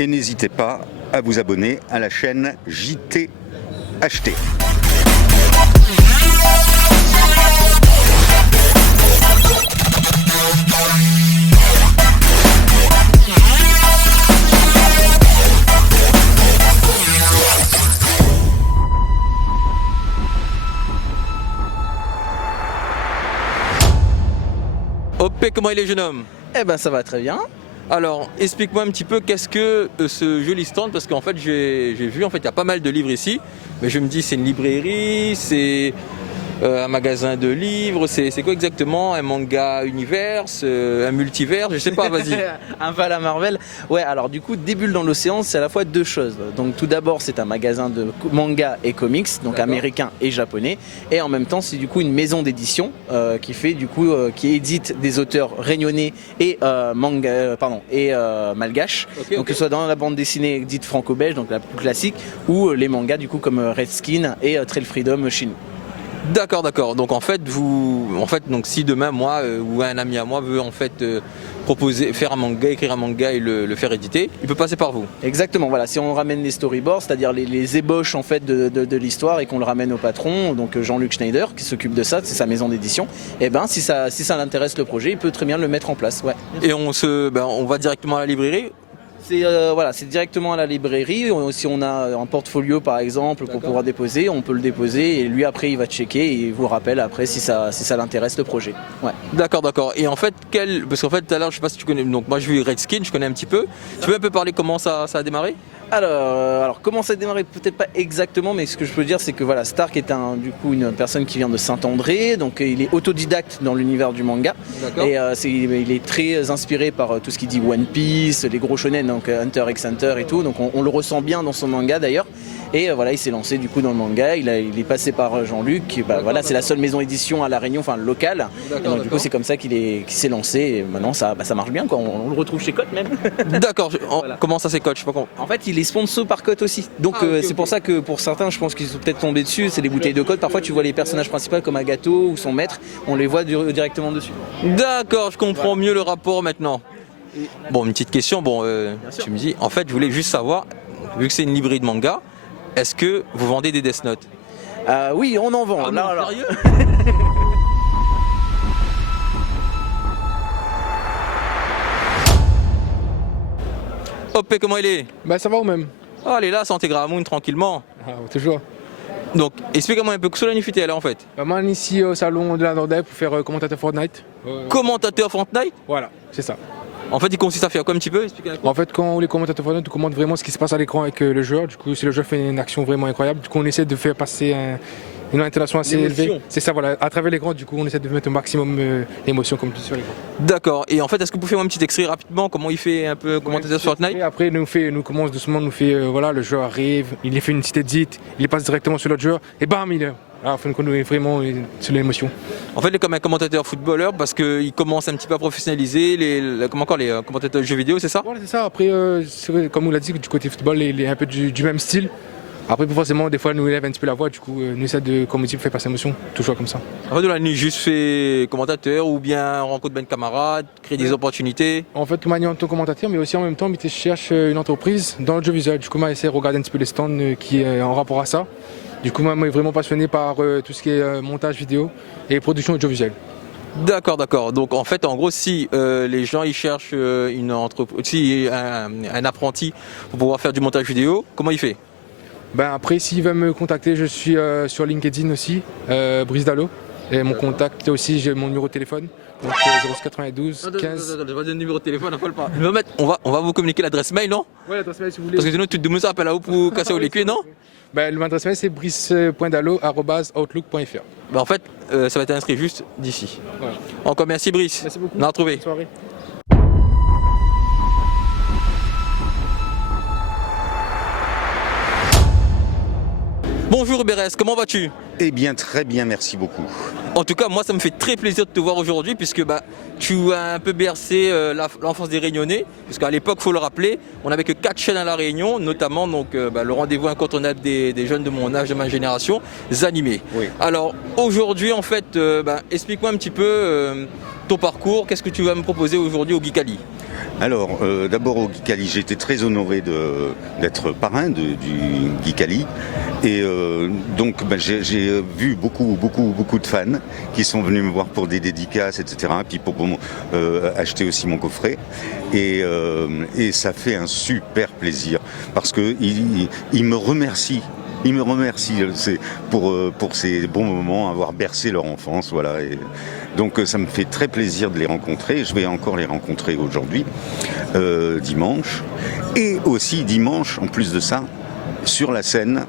Et n'hésitez pas à vous abonner à la chaîne JTHT. Hop, comment il est, jeune homme? Eh ben ça va très bien. Alors, explique-moi un petit peu qu'est-ce que ce joli stand, parce qu'en fait j'ai vu, en fait il y a pas mal de livres ici, mais je me dis c'est une librairie, c'est un magasin de livres, c'est quoi exactement? Un manga univers, un multivers, je sais pas, vas-y. Un Val à Marvel. Ouais, alors du coup, Des bulles dans l'océan, c'est à la fois deux choses. Donc tout d'abord, c'est un magasin de manga et comics, donc américain et japonais, et en même temps, c'est du coup une maison d'édition qui édite des auteurs réunionnais et malgaches. Donc que ce soit dans la bande dessinée dite franco-belge, donc la plus classique, ou les mangas du coup comme Redskin et Trail Freedom chez nous. D'accord. Donc en fait, donc si demain moi ou un ami à moi veut en fait faire un manga, écrire un manga et le faire éditer, il peut passer par vous. Exactement. Voilà. Si on ramène les storyboards, c'est-à-dire les ébauches en fait de l'histoire et qu'on le ramène au patron, donc Jean-Luc Schneider qui s'occupe de ça, c'est sa maison d'édition. Et ben si ça l'intéresse le projet, il peut très bien le mettre en place. Ouais. Et on va directement à la librairie. C'est directement à la librairie. Si on a un portfolio par exemple pour pouvoir déposer, on peut le déposer et lui après il va checker et il vous rappelle après si ça l'intéresse le projet. Ouais. D'accord. Et en fait, parce qu'en fait tout à l'heure je sais pas si tu connais, donc moi je vis Redskin, je connais un petit peu. Tu peux un peu parler comment ça a démarré? Alors comment ça a démarré, peut-être pas exactement, mais ce que je peux dire c'est que voilà, Stark est une personne qui vient de Saint-André, donc il est autodidacte dans l'univers du manga. Et il est très inspiré par tout ce qui dit One Piece, les gros shonen, donc Hunter x Hunter et tout, donc on le ressent bien dans son manga d'ailleurs. Et voilà, il s'est lancé du coup dans le manga, il est passé par Jean-Luc, c'est la seule maison édition à La Réunion, enfin locale. Et donc du coup c'est comme ça qu'il s'est lancé et maintenant ça marche bien quoi, on le retrouve chez Cote même. D'accord, comment ça c'est Cote? Je sais pas comment. En fait il est sponsor par Cote aussi, donc c'est pour ça que pour certains je pense qu'ils sont peut-être tombés dessus, c'est des bouteilles de Cote, parfois tu vois les personnages principaux comme Agato ou son maître, on les voit directement dessus. D'accord, je comprends mieux le rapport maintenant. Bon, une petite question, tu me dis, en fait je voulais juste savoir, vu que c'est une librairie de manga, est-ce que vous vendez des Death Note? Oui, on en vend. Sérieux? Hop, comment il est? Ça va ou même? Oh, elle est là, santé Gramoun, tranquillement. Toujours. Donc, explique-moi un peu, que cela nous fait là en fait? Moi, ici au salon de la Nordais pour faire commentateur Fortnite. Commentateur Fortnite? Voilà, c'est ça. En fait, il consiste à faire quoi un petit peu? En fait, quand les commentateurs Fortnite, on commente vraiment ce qui se passe à l'écran avec le joueur. Du coup, si le joueur fait une action vraiment incroyable, du coup, on essaie de faire passer une interaction assez élevée. C'est ça, voilà. À travers l'écran, du coup, on essaie de mettre au maximum d'émotion comme tu sur l'écran. D'accord. Et en fait, est-ce que vous pouvez faire un petit extrait rapidement? Comment il fait un peu commentateur sur Fortnite? Après, nous commence doucement, le joueur arrive, il fait une petite edit, il passe directement sur l'autre joueur et bam, il est. Alors, on est vraiment sur l'émotion. En fait, il est comme un commentateur footballeur parce qu'il commence un petit peu à professionnaliser les commentateurs de jeux vidéo, c'est ça? Voilà, c'est ça. Après, comme on l'a dit, du côté football, il est un peu du même style. Après, forcément, des fois, nous élève un petit peu la voix, du coup, nous essaie de, comme on faire passer l'émotion, toujours comme ça. En fait, on a juste fait commentateur ou bien rencontre ben camarades, créer des opportunités. En fait, on en tant que commentateur, mais aussi en même temps, je cherche une entreprise dans le jeu visuel. Du coup, moi, j'essaie de regarder un petit peu les stands qui est en rapport à ça. Du coup, moi, je suis vraiment passionné par tout ce qui est montage vidéo et production audiovisuelle. D'accord. Donc en fait, en gros, si les gens ils cherchent un apprenti pour pouvoir faire du montage vidéo, comment il fait? Après, s'il veut me contacter, je suis sur LinkedIn aussi, Brice Dallot. Et mon contact aussi, j'ai mon numéro de téléphone. Donc 092 15. Attends, pas de numéro de téléphone, on va vous communiquer l'adresse mail, non? Ouais, l'adresse mail si vous voulez. Parce que sinon, tout le monde s'appelle à vous pour casser au cuits, non? L'adresse mail c'est brice.dallot@outlook.fr. En fait, ça va être inscrit juste d'ici. Voilà. Encore merci Brice. Merci beaucoup. On a retrouvé. Bonne soirée. Bonjour Bérès, comment vas-tu? Eh bien, très bien, merci beaucoup. En tout cas, moi, ça me fait très plaisir de te voir aujourd'hui puisque tu as un peu bercé l'enfance des Réunionnais. Puisqu'à l'époque, il faut le rappeler, on n'avait que 4 chaînes à La Réunion, notamment le rendez-vous incontournable des jeunes de mon âge, de ma génération, Zanimé. Oui. Alors aujourd'hui, en fait, explique-moi un petit peu ton parcours. Qu'est-ce que tu vas me proposer aujourd'hui au Geekali? Alors, d'abord au Geekali, j'ai été très honoré d'être parrain du Geekali. Et donc, j'ai vu beaucoup de fans qui sont venus me voir pour des dédicaces, etc. Puis pour acheter aussi mon coffret. Et ça fait un super plaisir parce qu'ils me remercient. Ils me remercient pour ces bons moments, avoir bercé leur enfance, voilà. Et donc ça me fait très plaisir de les rencontrer. Je vais encore les rencontrer aujourd'hui, dimanche. Et aussi dimanche, en plus de ça, sur la scène,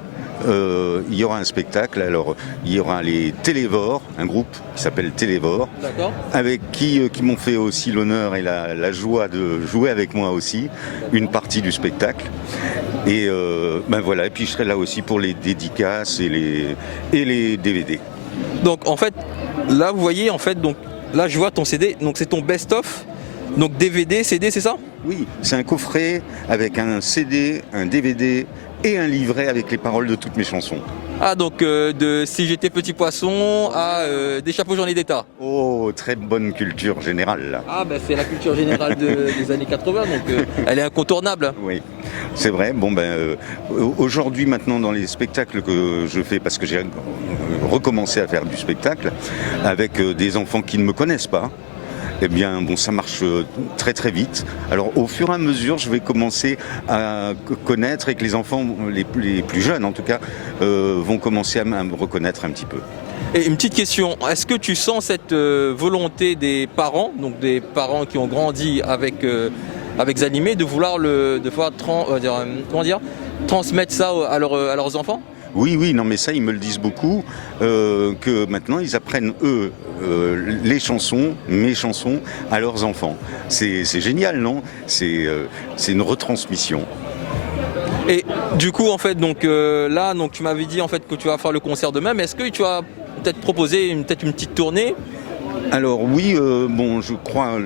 il y aura un spectacle. Alors il y aura les Télévores, un groupe qui s'appelle Télévores, avec qui m'ont fait aussi l'honneur et la joie de jouer avec moi aussi une partie du spectacle. Et voilà, et puis je serai là aussi pour les dédicaces et les DVD. Donc en fait, là vous voyez, en fait, donc là je vois ton CD, donc c'est ton best-of, donc DVD, CD, c'est ça? Oui, c'est un coffret avec un CD, un DVD et un livret avec les paroles de toutes mes chansons. Ah, donc de Si j'étais petit poisson à Des chapeaux journée d'État. Oh, très bonne culture générale là. Ah, c'est la culture générale des années 80, donc elle est incontournable. Oui, c'est vrai. Bon, aujourd'hui, maintenant, dans les spectacles que je fais, parce que j'ai recommencé à faire du spectacle avec des enfants qui ne me connaissent pas, eh bien, bon, ça marche très très vite. Alors, au fur et à mesure, je vais commencer à connaître et que les enfants, les plus jeunes en tout cas, vont commencer à me reconnaître un petit peu. Et une petite question, est-ce que tu sens cette volonté des parents, donc des parents qui ont grandi avec Zanimé, de vouloir transmettre ça à leurs enfants? Oui, non mais ça ils me le disent beaucoup, que maintenant ils apprennent eux les chansons, mes chansons, à leurs enfants. C'est génial, non? C'est une retransmission. Et du coup en fait donc là donc tu m'avais dit en fait que tu vas faire le concert demain, mais est-ce que tu as peut-être proposé une petite tournée? Alors oui, je crois,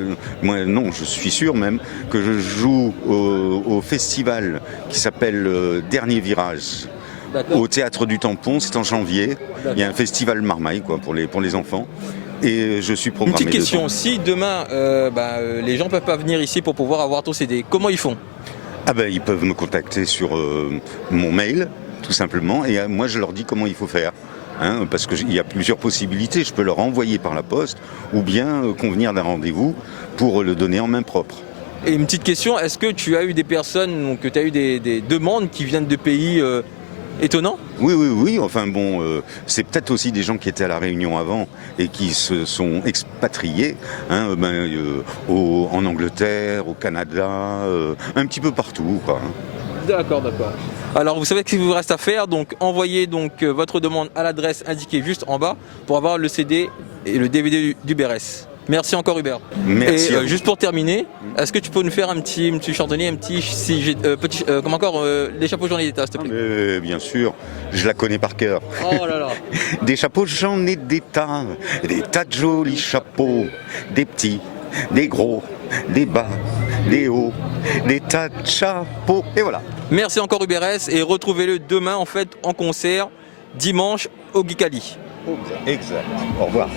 moi non, je suis sûr même que je joue au festival qui s'appelle Dernier Virage. Au Théâtre du Tampon, c'est en janvier. Il y a un festival Marmaille pour les enfants. Et je suis programmé. Une petite question, si demain les gens ne peuvent pas venir ici pour pouvoir avoir ton CD, comment ils font? Ils peuvent me contacter sur mon mail, tout simplement, et moi je leur dis comment il faut faire. Parce qu'il y a plusieurs possibilités. Je peux leur envoyer par la poste ou bien convenir d'un rendez-vous pour le donner en main propre. Et une petite question, est-ce que tu as eu des personnes, donc tu as eu des demandes qui viennent de pays étonnants? Oui. Enfin bon, c'est peut-être aussi des gens qui étaient à La Réunion avant et qui se sont expatriés en Angleterre, au Canada, un petit peu partout, quoi. D'accord. Alors vous savez ce qu'il vous reste à faire, donc envoyez votre demande à l'adresse indiquée juste en bas pour avoir le CD et le DVD d'Hubert. Merci encore Hubert. Merci. Et juste pour terminer, est-ce que tu peux nous faire un petit chantonnier, des chapeaux journée d'État, s'il te plaît? Bien sûr, je la connais par cœur. Oh là là. Des chapeaux journée d'État, des tas de jolis chapeaux, des petits, des gros, des bas, des hauts, des tas de chapeaux, et voilà. Merci encore Hubert et retrouvez-le demain en fait en concert, dimanche au Geekali. Exact. Au revoir.